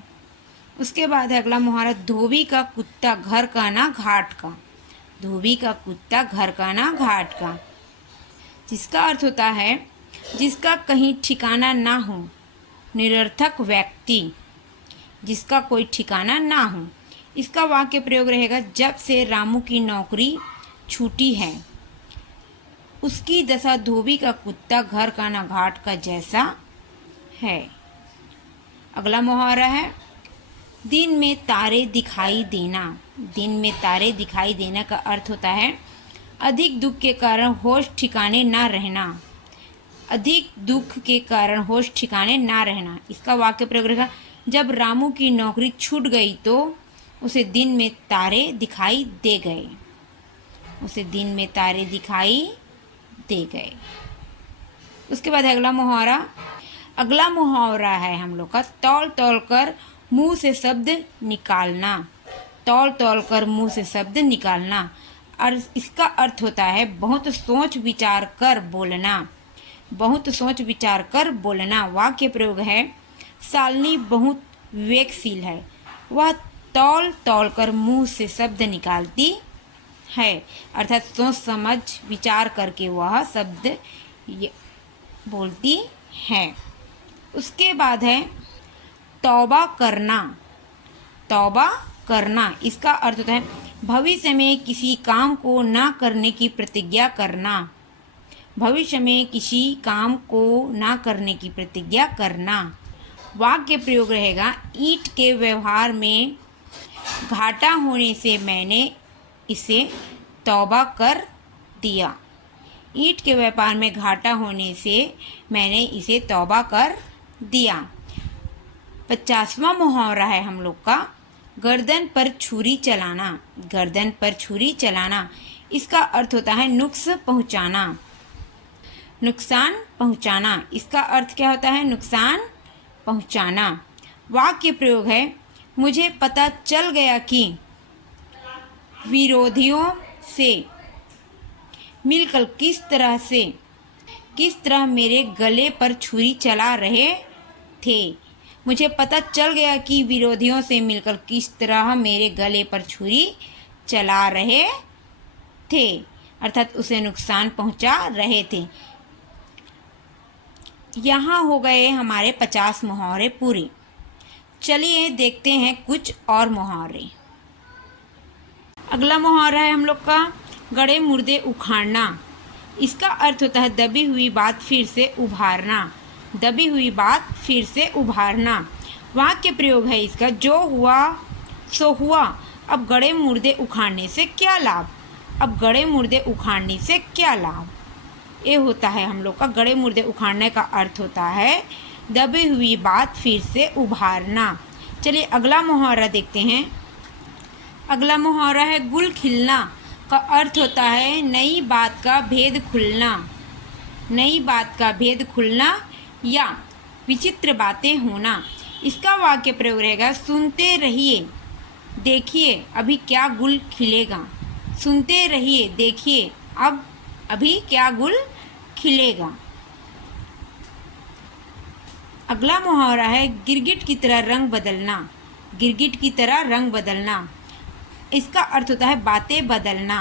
उसके बाद है अगला मुहावरा, धोबी का कुत्ता घर का ना घाट का। धोबी का कुत्ता घर का ना घाट का, जिसका अर्थ होता है जिसका कहीं ठिकाना ना हो, निरर्थक व्यक्ति, जिसका कोई ठिकाना ना हो। इसका वाक्य प्रयोग रहेगा, जब से रामू की नौकरी छूटी है उसकी दशा धोबी का कुत्ता घर का ना घाट का जैसा है। अगला मुहावरा है दिन में तारे दिखाई देना। दिन में तारे दिखाई देना का अर्थ होता है अधिक दुख के कारण होश ठिकाने ना रहना। अधिक दुख के कारण होश ठिकाने ना रहना। इसका वाक्य प्रयोग रहेगा, जब रामू की नौकरी छूट गई तो उसे दिन में तारे दिखाई दे गए। उसे दिन में तारे दिखाई दे गए। उसके बाद अगला मुहावरा है हम लोग का तौल तौल कर मुंह से शब्द निकालना। तौल तौल कर मुंह से शब्द निकालना, और इसका अर्थ होता है बहुत सोच विचार कर बोलना। बहुत सोच विचार कर बोलना। वाक्य प्रयोग है, शालिनी बहुत विवेकशील है, वह तौल तौल कर मुंह से शब्द निकालती है, अर्थात सोच समझ विचार करके वह शब्द बोलती है। उसके बाद है तौबा करना। तौबा करना, इसका अर्थ होता है भविष्य में किसी काम को ना करने की प्रतिज्ञा करना। भविष्य में किसी काम को ना करने की प्रतिज्ञा करना। वाक्य प्रयोग रहेगा, ईंट के व्यवहार में घाटा होने से मैंने इसे तौबा कर दिया। ईंट के व्यापार में घाटा होने से मैंने इसे तौबा कर दिया। 50वां मुहावरा है हम लोग का गर्दन पर छुरी चलाना। गर्दन पर छुरी चलाना, इसका अर्थ होता है नुक्स पहुंचाना, नुकसान पहुंचाना। इसका अर्थ क्या होता है, नुकसान पहुंचाना। वाक्य प्रयोग है, मुझे पता चल गया कि विरोधियों से मिलकर किस तरह मेरे गले पर छुरी चला रहे थे। मुझे पता चल गया कि विरोधियों से मिलकर किस तरह मेरे गले पर छुरी चला रहे थे, अर्थात उसे नुकसान पहुंचा रहे थे। यहाँ हो गए हमारे 50 मुहावरे पूरे। चलिए देखते हैं कुछ और मुहावरे। अगला मुहावरा है हम लोग का गड़े मुर्दे उखाड़ना। इसका अर्थ होता है दबी हुई बात फिर से उभारना। दबी हुई बात फिर से उभारना। वाक्य प्रयोग है इसका, जो हुआ सो हुआ, अब गड़े मुर्दे उखाड़ने से क्या लाभ। अब गड़े मुर्दे उखाड़ने से क्या लाभ, ये होता है हम लोग का गड़े मुर्दे उखाड़ने का अर्थ होता है दबी हुई बात फिर से उभारना। चलिए अगला मुहावरा देखते हैं। अगला मुहावरा है गुल खिलना का अर्थ होता है नई बात का भेद खुलना। नई बात का भेद खुलना या विचित्र बातें होना। इसका वाक्य प्रयोग रहेगा सुनते रहिए देखिए अभी क्या गुल खिलेगा। सुनते रहिए देखिए अब अभी क्या गुल खिलेगा। अगला मुहावरा है गिरगिट की तरह रंग बदलना। गिरगिट की तरह रंग बदलना, इसका अर्थ होता है बातें बदलना।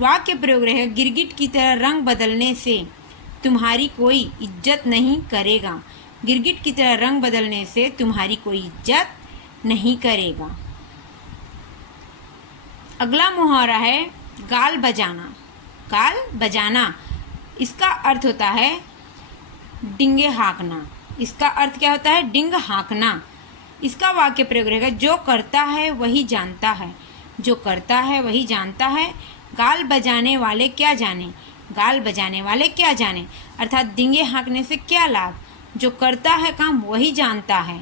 वाक्य प्रयोग रहेगा गिरगिट की तरह रंग बदलने से तुम्हारी कोई इज्जत नहीं करेगा। गिरगिट की तरह रंग बदलने से तुम्हारी कोई इज्जत नहीं करेगा। अगला मुहावरा है गाल बजाना। गाल बजाना, इसका अर्थ होता है डिंगे हाँकना। इसका अर्थ क्या होता है डिंग हाँकना। इसका वाक्य प्रयोग रहेगा जो करता है वही जानता है। जो करता है वही जानता है। गाल बजाने वाले क्या जाने। गाल बजाने वाले क्या जाने, अर्थात डिंगे हाँकने से क्या लाभ, जो करता है काम वही जानता है।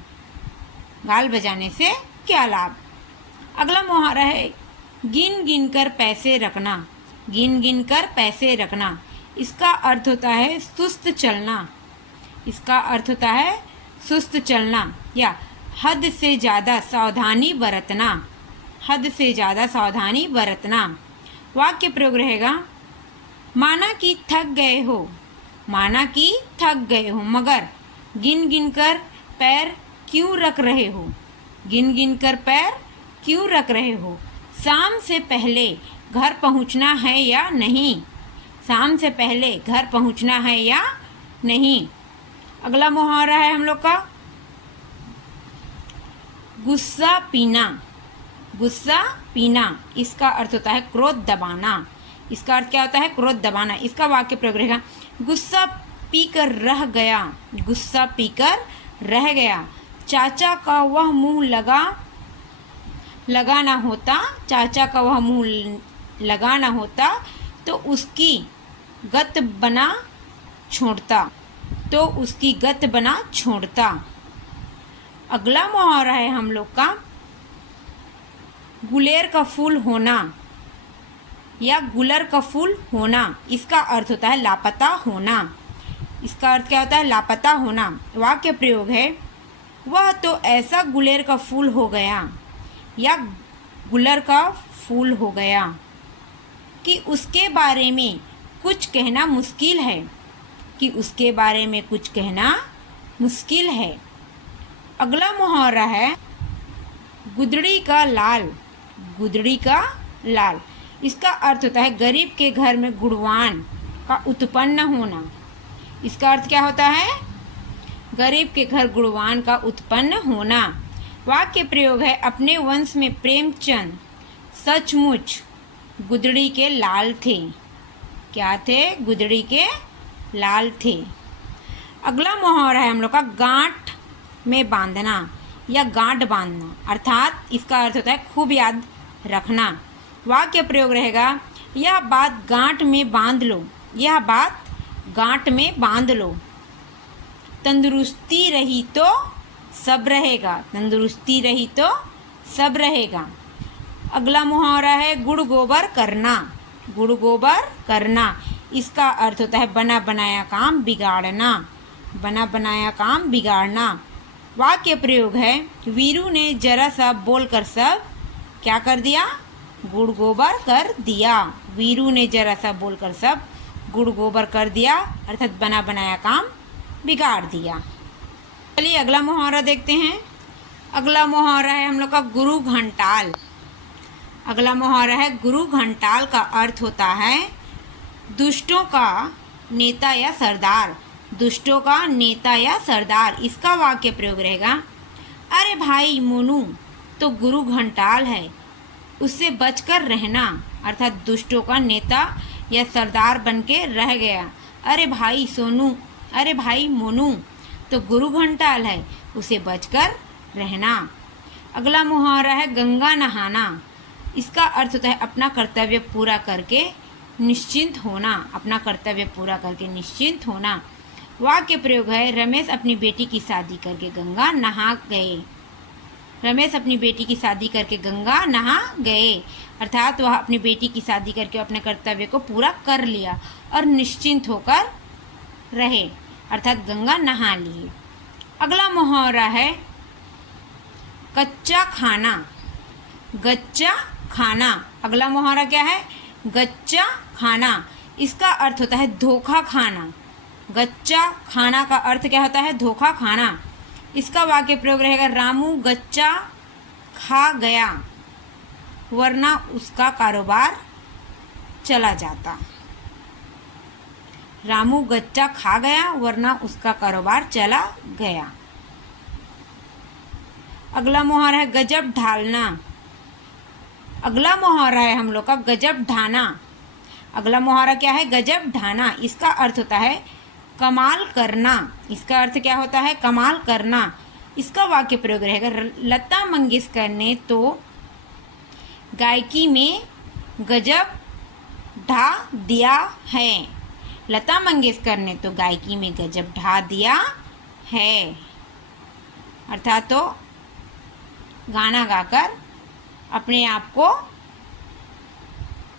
गाल बजाने से क्या लाभ। अगला मुहावरा है गिन गिन कर पैसे रखना। गिन गिन कर पैसे रखना, इसका अर्थ होता है सुस्त चलना। इसका अर्थ होता है सुस्त चलना या हद से ज़्यादा सावधानी बरतना। हद से ज़्यादा सावधानी बरतना। वाक्य प्रयोग रहेगा माना कि थक गए हो। माना कि थक गए हो मगर गिन गिन कर पैर क्यों रख रहे हो। गिन गिन कर पैर क्यों रख रहे हो। शाम से पहले घर पहुंचना है या नहीं। शाम से पहले घर पहुंचना है या नहीं। अगला मुहावरा है हम लोग का गुस्सा पीना। गुस्सा पीना, इसका अर्थ होता है क्रोध दबाना। इसका अर्थ क्या होता है क्रोध दबाना। इसका वाक्य प्रयोग रहेगा गुस्सा पीकर रह गया। गुस्सा पीकर रह गया। चाचा का वह मुंह लगा ना होता। चाचा का वह मुंह लगा ना होता तो उसकी गत बना छोड़ता। तो उसकी गत बना छोड़ता। अगला मुहावरा है हम लोग का गुलेर का फूल होना या गुलर का फूल होना। इसका अर्थ होता है लापता होना। इसका अर्थ क्या होता है लापता होना। वाक्य प्रयोग है वह तो ऐसा गुलेर का फूल हो गया या गुलर का फूल हो गया कि उसके बारे में कुछ कहना मुश्किल है। कि उसके बारे में कुछ कहना मुश्किल है। अगला मुहावरा है गुदड़ी का लाल। गुदड़ी का लाल, इसका अर्थ होता है गरीब के घर में गुणवान का उत्पन्न होना। इसका अर्थ क्या होता है गरीब के घर गुणवान का उत्पन्न होना। वाक्य प्रयोग है अपने वंश में प्रेमचंद सचमुच गुदड़ी के लाल थे। क्या थे गुदड़ी के लाल थे। अगला मुहावरा है हम लोग का गांठ में बांधना या गांठ बांधना, अर्थात इसका अर्थ होता है खूब याद रखना। वाक्य प्रयोग रहेगा यह बात गांठ में बांध लो। यह बात गांठ में बांध लो। तंदुरुस्ती रही तो सब रहेगा। तंदुरुस्ती रही तो सब रहेगा। अगला मुहावरा है गुड़ गोबर करना। गुड़ गोबर करना, इसका अर्थ होता है बना बनाया काम बिगाड़ना। बना बनाया काम बिगाड़ना। वाक्य प्रयोग है वीरू ने जरा सा बोलकर सब क्या कर दिया गुड़ गोबर कर दिया। वीरू ने जरा सा बोलकर सब गुड़ गोबर कर दिया, अर्थात बना बनाया काम बिगाड़ दिया। चलिए अगला मुहावरा देखते हैं। अगला मुहावरा है हम लोग का गुरु घंटाल। अगला मुहावरा है गुरु घंटाल का अर्थ होता है दुष्टों का नेता या सरदार। दुष्टों का नेता या सरदार। इसका वाक्य प्रयोग रहेगा अरे भाई मोनू तो गुरु घंटाल है, उससे बचकर रहना। अर्थात दुष्टों का नेता या सरदार बन के रह गया। अरे भाई सोनू, अरे भाई मोनू तो गुरु घंटाल है, उसे बचकर रहना। अगला मुहावरा है गंगा नहाना। इसका अर्थ होता है अपना कर्तव्य पूरा करके निश्चिंत होना। अपना कर्तव्य पूरा करके निश्चिंत होना। वाक्य प्रयोग है रमेश अपनी बेटी की शादी करके गंगा नहा गए। रमेश अपनी बेटी की शादी करके गंगा नहा गए, अर्थात वह अपनी बेटी की शादी करके अपने कर्तव्य को पूरा कर लिया और निश्चिंत होकर रहे, अर्थात गंगा नहा लिए। अगला मुहावरा है कच्चा खाना। गच्चा खाना। अगला मुहावरा क्या है? गच्चा खाना। इसका अर्थ होता है धोखा खाना। गच्चा खाना का अर्थ क्या होता है? धोखा खाना। इसका वाक्य प्रयोग रहेगा रामू गच्चा खा गया वरना उसका कारोबार चला जाता। रामू गच्चा खा गया वरना उसका कारोबार चला गया। अगला मुहावरा है गजब ढालना। अगला मुहावरा है हम लोग का गजब ढाना। अगला मुहावरा क्या है? गजब ढाना। इसका अर्थ होता है कमाल करना। इसका अर्थ क्या होता है? कमाल करना। इसका वाक्य प्रयोग रहेगा लता मंगेशकर ने तो गायकी में गजब ढा दिया है। लता मंगेशकर ने तो गायकी में गजब ढा दिया है, अर्थात तो गाना गाकर अपने आप को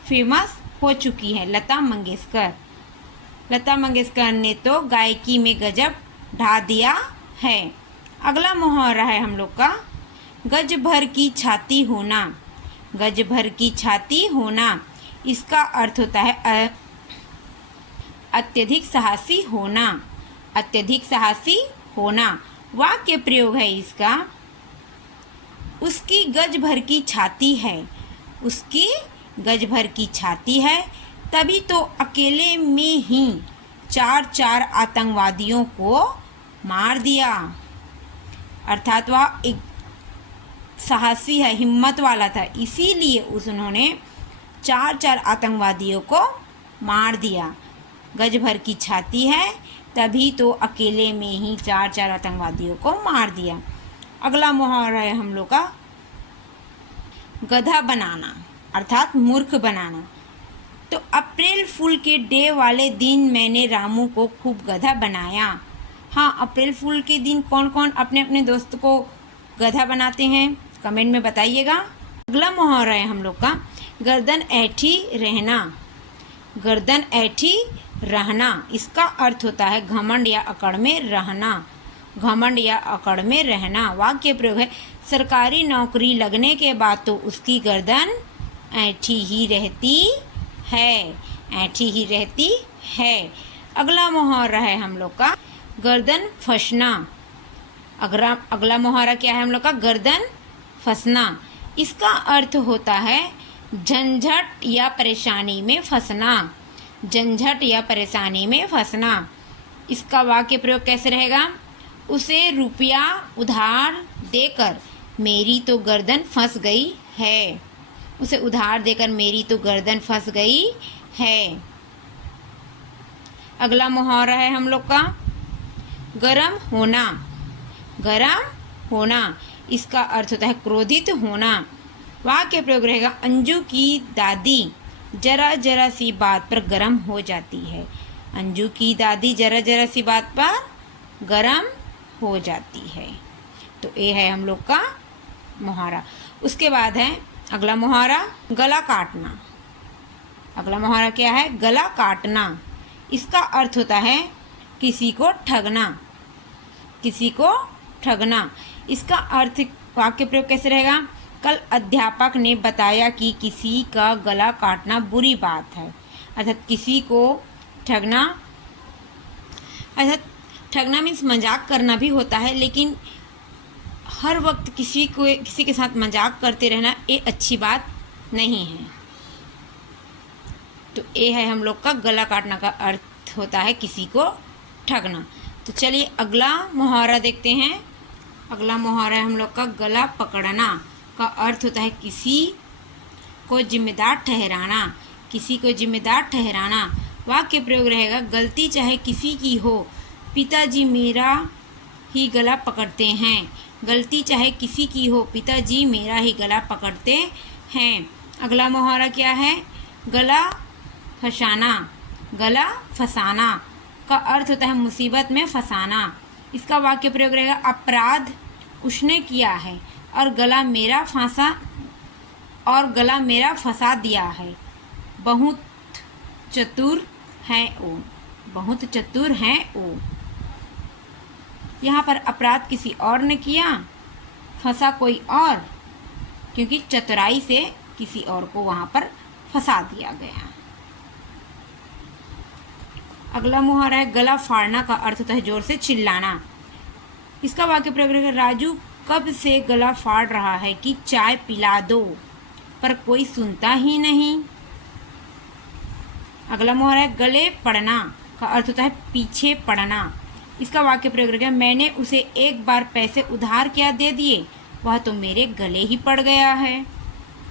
फेमस हो चुकी है लता मंगेशकर। लता मंगेशकर ने तो गायकी में गजब ढा दिया है। अगला मुहावरा है हम लोग का गज भर की छाती होना। गज भर की छाती होना। इसका अर्थ होता है अत्यधिक साहसी होना। अत्यधिक साहसी होना। वाक्य प्रयोग है इसका उसकी गज भर की छाती है। उसकी गज भर की छाती है तभी तो अकेले में ही 4 आतंकवादियों को मार दिया, अर्थात वह एक साहसी है, हिम्मत वाला था, इसीलिए उन्होंने 4 आतंकवादियों को मार दिया। गज भर की छाती है तभी तो अकेले में ही 4 आतंकवादियों को मार दिया। अगला मुहावरा है हम लोग का गधा बनाना, अर्थात मूर्ख बनाना। तो अप्रैल फूल के डे वाले दिन मैंने रामू को खूब गधा बनाया। हाँ, अप्रैल फूल के दिन कौन कौन अपने अपने दोस्त को गधा बनाते हैं, कमेंट में बताइएगा। अगला मुहावरा है हम लोग का गर्दन ऐठी रहना। गर्दन ऐठी रहना। इसका अर्थ होता है घमंड या अकड़ में रहना। घमंड या अकड़ में रहना। वाक्य प्रयोग है सरकारी नौकरी लगने के बाद तो उसकी गर्दन ऐठी ही रहती है। ऐठी ही रहती है। अगला मुहावरा है हम लोग का गर्दन फंसना। अगला मुहावरा क्या है हम लोग का? गर्दन फंसना। इसका अर्थ होता है झंझट या परेशानी में फंसना। झंझट या परेशानी में फंसना। इसका वाक्य प्रयोग कैसे रहेगा? उसे रुपया उधार देकर मेरी तो गर्दन फंस गई है। उसे उधार देकर मेरी तो गर्दन फंस गई है। अगला मुहावरा है हम लोग का गरम होना। गरम होना। इसका अर्थ होता है क्रोधित होना। वाक्य प्रयोग रहेगा अंजू की दादी जरा जरा सी बात पर गरम हो जाती है। अंजू की दादी जरा जरा सी बात पर गरम हो जाती है। तो ये है हम लोग का मुहावरा। उसके बाद है अगला मुहावरा गला काटना। अगला मुहावरा क्या है? गला काटना। इसका अर्थ होता है किसी को ठगना। किसी को ठगना। इसका अर्थ वाक्य प्रयोग कैसे रहेगा? कल अध्यापक ने बताया कि किसी का गला काटना बुरी बात है, अर्थात किसी को ठगना। अर्थात ठगना मीन्स मजाक करना भी होता है, लेकिन हर वक्त किसी के साथ मजाक करते रहना ये अच्छी बात नहीं है। तो ये है हम लोग का गला काटना का अर्थ होता है किसी को ठगना। तो चलिए अगला मुहावरा देखते हैं। अगला मुहावरा है हम लोग का गला पकड़ना का अर्थ होता है किसी को जिम्मेदार ठहराना। किसी को जिम्मेदार ठहराना। वाक्य प्रयोग रहेगा गलती चाहे किसी की हो पिताजी मेरा ही गला पकड़ते हैं। गलती चाहे किसी की हो, पिताजी मेरा ही गला पकड़ते हैं। अगला मुहावरा क्या है? गला फंसाना। गला फंसाना का अर्थ होता है मुसीबत में फंसाना। इसका वाक्य प्रयोग रहेगा, अपराध उसने किया है और गला मेरा फंसा दिया है। बहुत चतुर है वो। बहुत चतुर है वो। यहाँ पर अपराध किसी और ने किया, फंसा कोई और, क्योंकि चतुराई से किसी और को वहाँ पर फंसा दिया गया। अगला मुहावरा है गला फाड़ना का अर्थ होता है जोर से चिल्लाना। इसका वाक्य प्रयोग है, राजू कब से गला फाड़ रहा है कि चाय पिला दो, पर कोई सुनता ही नहीं। अगला मुहावरा है गले पड़ना का अर्थ होता है पीछे पड़ना। इसका वाक्य प्रयोग है, मैंने उसे एक बार पैसे उधार क्या दे दिए, वह तो मेरे गले ही पड़ गया है।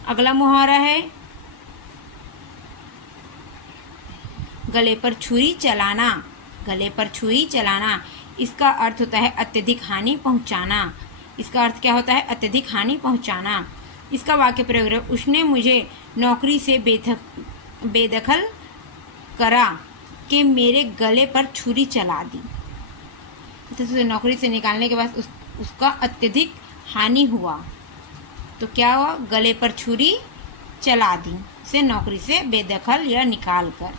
अगला मुहावरा है गले पर छुरी चलाना। गले पर छुरी चलाना इसका अर्थ होता है अत्यधिक हानि पहुंचाना। इसका अर्थ क्या होता है? अत्यधिक हानि पहुंचाना। इसका वाक्य प्रयोग है, उसने मुझे नौकरी से बेदखल करा कि मेरे गले पर छुरी चला दी। तो नौकरी से निकालने के बाद उसका अत्यधिक हानि हुआ, तो क्या हुआ? गले पर छुरी चला दी, उसे नौकरी से बेदखल या निकाल कर।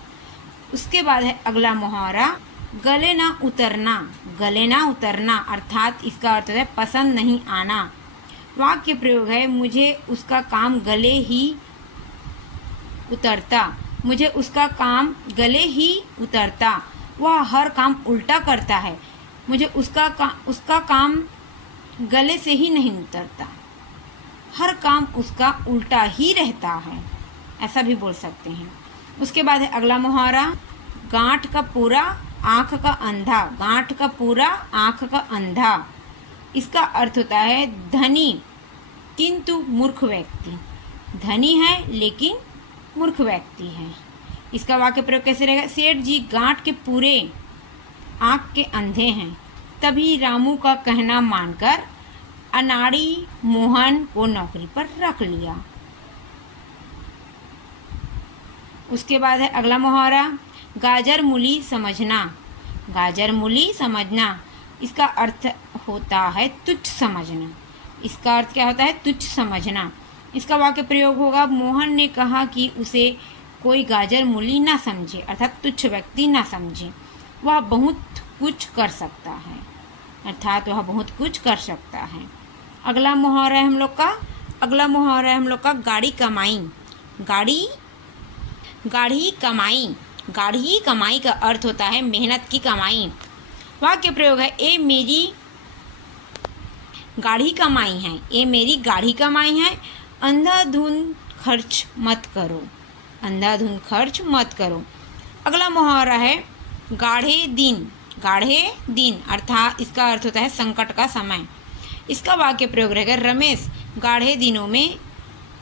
उसके बाद है अगला मुहावरा गले ना उतरना। गले ना उतरना अर्थात इसका अर्थ है पसंद नहीं आना। वाक्य प्रयोग है, मुझे उसका काम गले ही उतरता। मुझे उसका काम गले ही उतरता। वह हर काम उल्टा करता है। मुझे उसका काम गले से ही नहीं उतरता। हर काम उसका उल्टा ही रहता है, ऐसा भी बोल सकते हैं। उसके बाद है अगला मुहावरा गांठ का पूरा आँख का अंधा। गांठ का पूरा आँख का अंधा इसका अर्थ होता है धनी किंतु मूर्ख व्यक्ति। धनी है लेकिन मूर्ख व्यक्ति है। इसका वाक्य प्रयोग कैसे रहेगा? सेठ जी गांठ के पूरे आँख के अंधे हैं, तभी रामू का कहना मानकर अनाड़ी मोहन को नौकरी पर रख लिया। उसके बाद है अगला मुहावरा गाजर मूली समझना। गाजर मूली समझना इसका अर्थ होता है तुच्छ समझना। इसका अर्थ क्या होता है? तुच्छ समझना। इसका वाक्य प्रयोग होगा, मोहन ने कहा कि उसे कोई गाजर मूली ना समझे, अर्थात तुच्छ व्यक्ति ना समझे। वह बहुत कुछ कर सकता है, अर्थात वह बहुत कुछ कर सकता है। अगला मुहावरा है हम लोग का गाढ़ी कमाई। गाढ़ी कमाई का अर्थ होता है मेहनत की कमाई। वाक्य प्रयोग है, ये मेरी गाढ़ी कमाई है। ये मेरी गाढ़ी कमाई है। अंधाधुंध खर्च मत करो। अंधाधुंध खर्च मत करो। अगला मुहावरा है गाढ़े दिन अर्थात इसका अर्थ होता है संकट का समय। इसका वाक्य प्रयोग रहेगा, रमेश गाढ़े दिनों में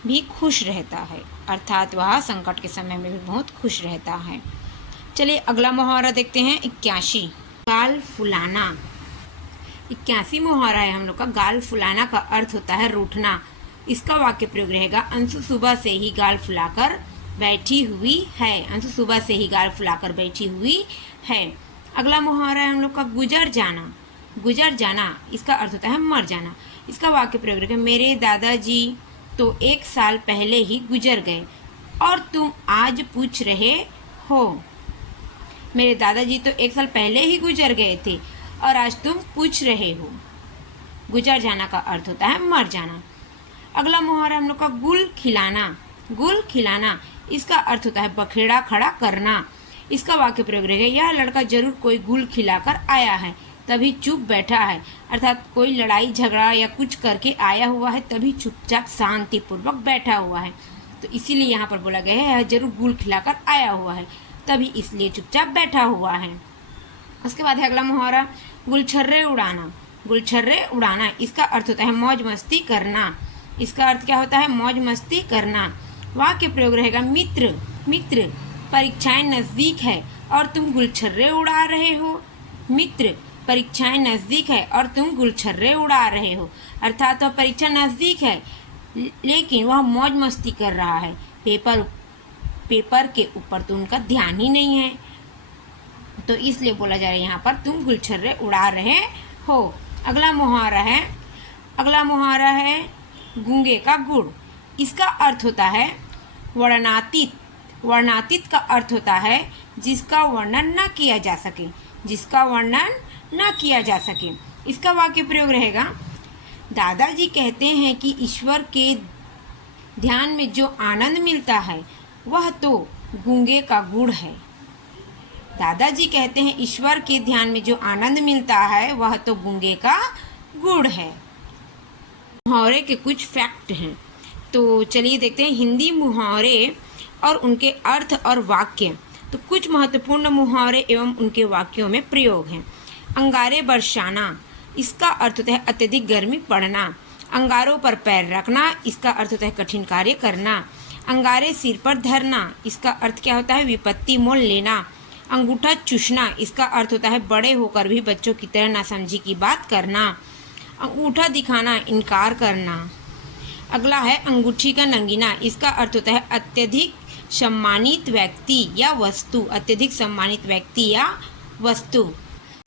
भी खुश रहता है, अर्थात वह संकट के समय में भी बहुत खुश रहता है। चलिए अगला मुहावरा देखते हैं 81 गाल फुलाना। 81 मुहावरा है हम लोग का गाल फुलाना का अर्थ होता है रूठना। इसका वाक्य प्रयोग रहेगा, अंशु सुबह से ही गाल फुलाकर बैठी हुई है। अंशु सुबह से ही गाल फुलाकर बैठी हुई है। अगला मुहावरा है हम लोग का गुजर जाना। गुजर जाना इसका अर्थ होता है मर जाना। इसका वाक्य प्रयोग रहेगा, मेरे दादाजी तो 1 साल पहले ही गुजर गए और तुम आज पूछ रहे हो। मेरे दादाजी तो 1 साल पहले ही गुजर गए थे और आज तुम पूछ रहे हो। गुजर जाना का अर्थ होता है मर जाना। अगला मुहावरा हम लोग का गुल खिलाना। गुल खिलाना इसका अर्थ होता है बखेड़ा खड़ा करना। इसका वाक्य प्रयोग रहेगा, यह लड़का जरूर कोई गुल खिलाकर आया है तभी चुप बैठा है, अर्थात कोई लड़ाई झगड़ा या कुछ करके आया हुआ है तभी चुपचाप शांतिपूर्वक बैठा हुआ है। तो इसीलिए यहाँ पर बोला गया है यह जरूर गुल खिलाकर आया हुआ है तभी इसलिए चुपचाप बैठा हुआ है। उसके बाद है अगला मुहावरा गुलछर्रे उड़ाना। गुलछर्रे उड़ाना इसका अर्थ होता है मौज मस्ती करना। इसका अर्थ क्या होता है? मौज मस्ती करना। वाक्य प्रयोग रहेगा, मित्र परीक्षाएं नज़दीक है और तुम गुलछर्रे उड़ा रहे हो। मित्र परीक्षाएं नज़दीक है और तुम गुलछर्रे उड़ा रहे हो। अर्थात वह परीक्षा नज़दीक है लेकिन वह मौज मस्ती कर रहा है, पेपर के ऊपर तो उनका ध्यान ही नहीं है, तो इसलिए बोला जा रहा है यहाँ पर तुम गुलछर्रे उड़ा रहे हो। अगला मुहावरा है गूंगे का गुड़। इसका अर्थ होता है वर्णनातीत। वर्णनातीत का अर्थ होता है जिसका वर्णन न किया जा सके, जिसका वर्णन न किया जा सके। इसका वाक्य प्रयोग रहेगा, दादाजी कहते हैं कि ईश्वर के ध्यान में जो आनंद मिलता है वह तो गूंगे का गुड़ है। दादाजी कहते हैं ईश्वर के ध्यान में जो आनंद मिलता है वह तो गूंगे का गुड़ है। मुहावरे के कुछ फैक्ट हैं, तो चलिए देखते हैं हिंदी मुहावरे और उनके अर्थ और वाक्य। तो कुछ महत्वपूर्ण मुहावरे एवं उनके वाक्यों में प्रयोग हैं। अंगारे बरसाना, इसका अर्थ होता है अत्यधिक गर्मी पड़ना। अंगारों पर पैर रखना, इसका अर्थ होता है कठिन कार्य करना। अंगारे सिर पर धरना, इसका अर्थ क्या होता है विपत्ति मोल लेना। अंगूठा चूसना, इसका अर्थ होता है बड़े होकर भी बच्चों की तरह नासमझी की बात करना। अंगूठा दिखाना, इनकार करना। अगला है अंगूठी का नंगीना, इसका अर्थ होता है अत्यधिक सम्मानित व्यक्ति या वस्तु, अत्यधिक सम्मानित व्यक्ति या वस्तु।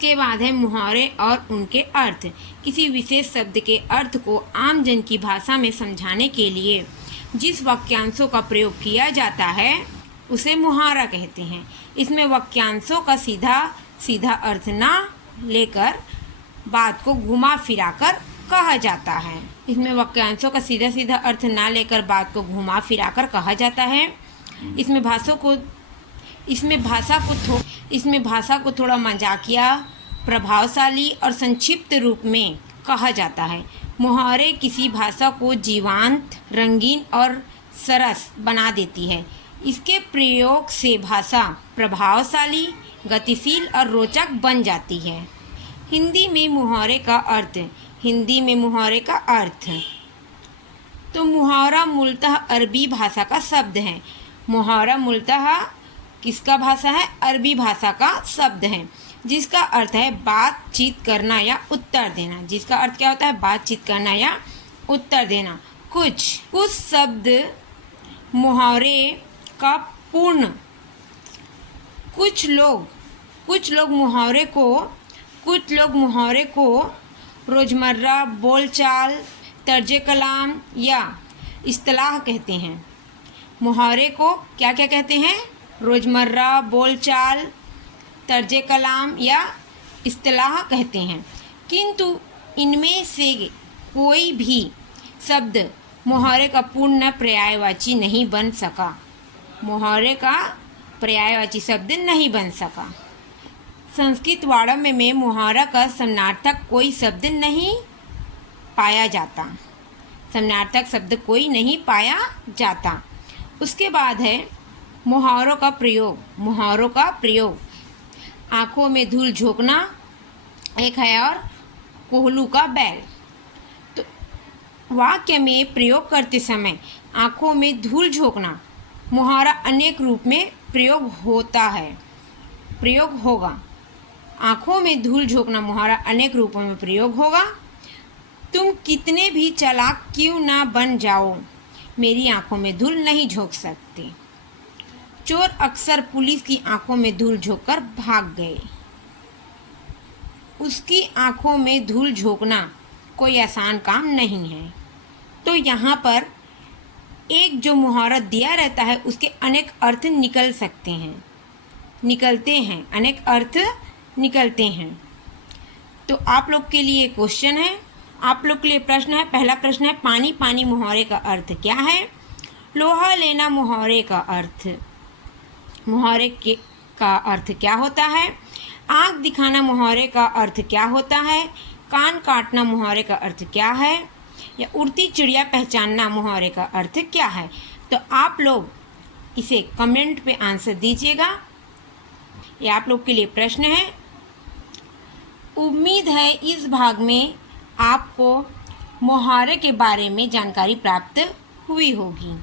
के बाद है मुहावरे और उनके अर्थ। किसी विशेष शब्द के अर्थ को आम जन की भाषा में समझाने के लिए जिस वाक्यांशों का प्रयोग किया जाता है उसे मुहावरा कहते हैं। इसमें वाक्यांशों का सीधा सीधा अर्थ ना लेकर बात को घुमा फिराकर कहा जाता है। इसमें वाक्यांशों का सीधा सीधा अर्थ ना लेकर बात को घुमा फिराकर कहा जाता है। इसमें भाषा को थोड़ा मजाकिया, प्रभावशाली और संक्षिप्त रूप में कहा जाता है। मुहावरे किसी भाषा को जीवंत, रंगीन और सरस बना देती है। इसके प्रयोग से भाषा प्रभावशाली, गतिशील और रोचक बन जाती है। हिंदी में मुहावरे का अर्थ तो मुहावरा मूलतः अरबी भाषा का शब्द है। मुहावरा मूलतः किसका भाषा है? अरबी भाषा का शब्द है, जिसका अर्थ है बातचीत करना या उत्तर देना। जिसका अर्थ क्या होता है? बातचीत करना या उत्तर देना। कुछ शब्द मुहावरे का पूर्ण, कुछ लोग मुहावरे को रोजमर्रा बोलचाल, तर्ज कलाम या इस्तिलाह कहते हैं। मुहावरे को क्या क्या कहते हैं? रोजमर्रा बोलचाल, तर्ज कलाम या इस्तिलाह कहते हैं। किंतु इनमें से कोई भी शब्द मुहावरे का पूर्ण पर्यायवाची नहीं बन सका। मुहावरे का पर्यायवाची शब्द नहीं बन सका। संस्कृत वाङ्मय में मुहावरा का समानार्थक कोई शब्द नहीं पाया जाता। समानार्थक शब्द कोई नहीं पाया जाता। उसके बाद है मुहावरों का प्रयोग। आँखों में धूल झोंकना एक है और कोहलू का बैल। तो वाक्य में प्रयोग करते समय आँखों में धूल झोंकना मुहावरा अनेक रूप में प्रयोग होगा। आँखों में धूल झोंकना मुहावरा अनेक रूपों में प्रयोग होगा। तुम कितने भी चालाक क्यों ना बन जाओ, मेरी आँखों में धूल नहीं झोंक सकते। चोर अक्सर पुलिस की आंखों में धूल झोंककर भाग गए। उसकी आंखों में धूल झोंकना कोई आसान काम नहीं है। तो यहाँ पर एक जो मुहावरा दिया रहता है उसके अनेक अर्थ निकलते हैं। तो आप लोग के लिए क्वेश्चन है, आप लोग के लिए प्रश्न है। पहला प्रश्न है, पानी पानी मुहावरे का अर्थ क्या है? लोहा लेना मुहावरे का अर्थ क्या होता है? आँख दिखाना मुहावरे का अर्थ क्या होता है? कान काटना मुहावरे का अर्थ क्या है? या उड़ती चिड़िया पहचानना मुहावरे का अर्थ क्या है? तो आप लोग इसे कमेंट पे आंसर दीजिएगा। ये आप लोग के लिए प्रश्न है। उम्मीद है इस भाग में आपको मुहावरे के बारे में जानकारी प्राप्त हुई होगी।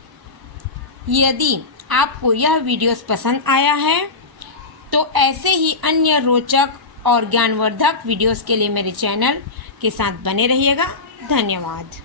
यदि आपको यह वीडियोस पसंद आया है तो ऐसे ही अन्य रोचक और ज्ञानवर्धक वीडियोस के लिए मेरे चैनल के साथ बने रहिएगा। धन्यवाद।